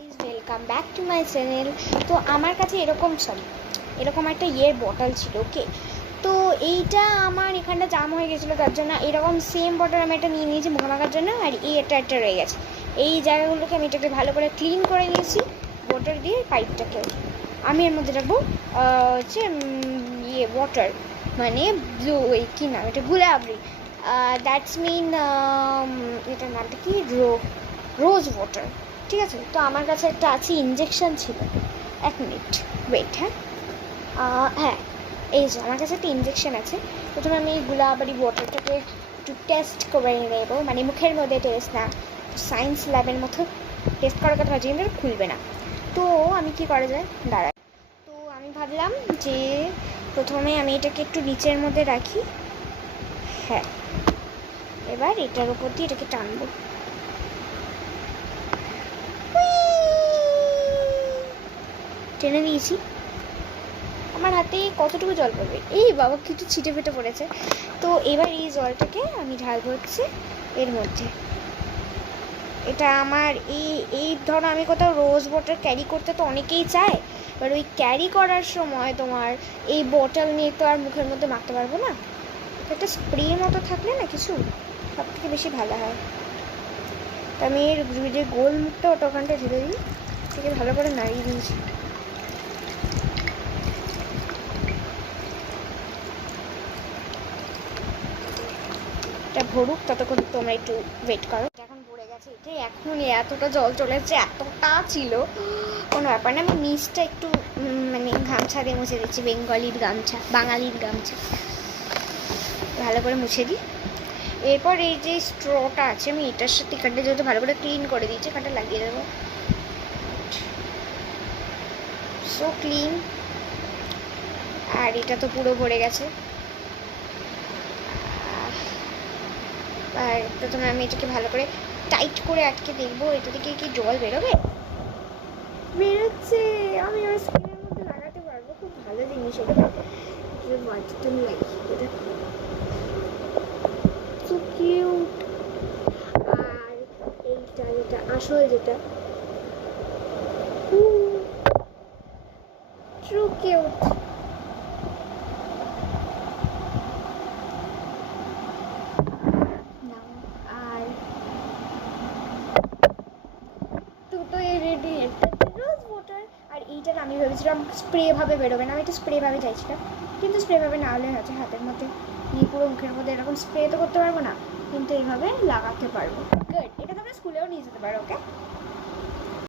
Guys, welcome back to my channel. তো আমার কাছে এরকম একটা বটল ছিল। ওকে, তো এইটা আমার এখানটা জাম হয়ে গেছিলো, তার জন্য এরকম সেম বটল আমি একটা নিয়ে নিয়েছি মুখে মাখার জন্য। আর একটা রয়ে গেছে। এই জায়গাগুলোকে আমি এটাকে ভালো করে ক্লিন করে নিয়েছি বটল দিয়ে। পাইপটাকে আমি এর মধ্যে রাখবো হচ্ছে ওয়াটার, মানে ব্লু, কি নাম এটা, গুলাবরি। দ্যাটস মিন এটার নামটা কি, রোজ ওয়াটার। ঠিক আছে, তো আমার কাছে একটা আছে, ইনজেকশন ছিল। 1 মিনিট ওয়েট। হ্যাঁ, এই যে আমার কাছে একটা ইনজেকশন আছে। প্রথমে আমি এই গুলাবরি ওয়াটারটাকে একটু টেস্ট করে নেবো, মানে মুখের মধ্যে টেস্ট না, সায়েন্স ল্যাবের মতো টেস্ট করার কথা ভাবছি, কিন্তু খুলবে না। তো আমি কি করা যায়, দাঁড়ায়। তো আমি ভাবলাম যে প্রথমে আমি এটাকে একটু নিচের মধ্যে রাখি। হ্যাঁ, এবার এটার উপর দিয়ে এটাকে টানবো। টেনে নিয়েছি। আমার হাতে কতটুকু জল পড়বে, এই বাবা কিছু ছিটে ফেটে পড়েছে। তো এবার এই জলটাকে আমি ঢালবো হচ্ছে এর মধ্যে। এটা আমার এই ধরো, আমি কোথাও রোজ ওয়াটার ক্যারি করতে তো অনেকেই চায়, এবার ওই ক্যারি করার সময় তোমার এই বোতল নিয়ে তো আর মুখের মধ্যে মাখতে পারবো না। একটা স্প্রে মতো থাকলে না কিছু, সব থেকে বেশি ভালো হয়। তা আমি এর যে গোল মুখটা ওটা ওখানটা ঢেলে দিই, থেকে ভালো করে নাড়িয়ে দিয়েছি। এটা ভরুক, ততক্ষণ তোমরা একটু ওয়েট করো। এখন ভরে গেছে, এটাই এখন এতটা জল চলেছে, এতটা ছিল কোনো ব্যাপার না। আমি নিচটা একটু মানে গামছা দিয়ে মুছে দিচ্ছি, বাঙালির গামছা ভালো করে মুছে দিই। এরপর এই যে স্ট্রটা আছে, আমি এটার সাথে এখানটা যেহেতু ভালো করে ক্লিন করে দিয়েছি, এখানটা লাগিয়ে দেবো। So clean. আর এটা তো পুরো ভরে গেছে। আর প্রথমে আমি এটাকে ভালো করে টাইট করে আটকে দেখবো এটা থেকে কি জল বেরোবে। বেরোচ্ছে, আমি আমার স্কিনের মধ্যে লাগাতে পারবো, খুব ভালো জিনিস এটা। বাথরুম লাইট, এটা সো কিউট। আর এইটা যেটা আসল, যেটা ট্রু কিউট। আর দুটো রেডি, একটা রোজ ওয়াটার। আর এইটার আমি ভেবেছিলাম স্প্রে ভাবে বেরোবে না, আমি এটা স্প্রে ভাবে চাইছিলাম, কিন্তু স্প্রে ভাবে না হলে হচ্ছে হাতের মধ্যে নিয়ে পুরো মুখের মধ্যে এরকম স্প্রে তো করতে পারবো না, কিন্তু এইভাবে লাগাতে পারবো। গুড, এটা তোমরা স্কুলেও নিয়ে যেতে পারো। ওকে।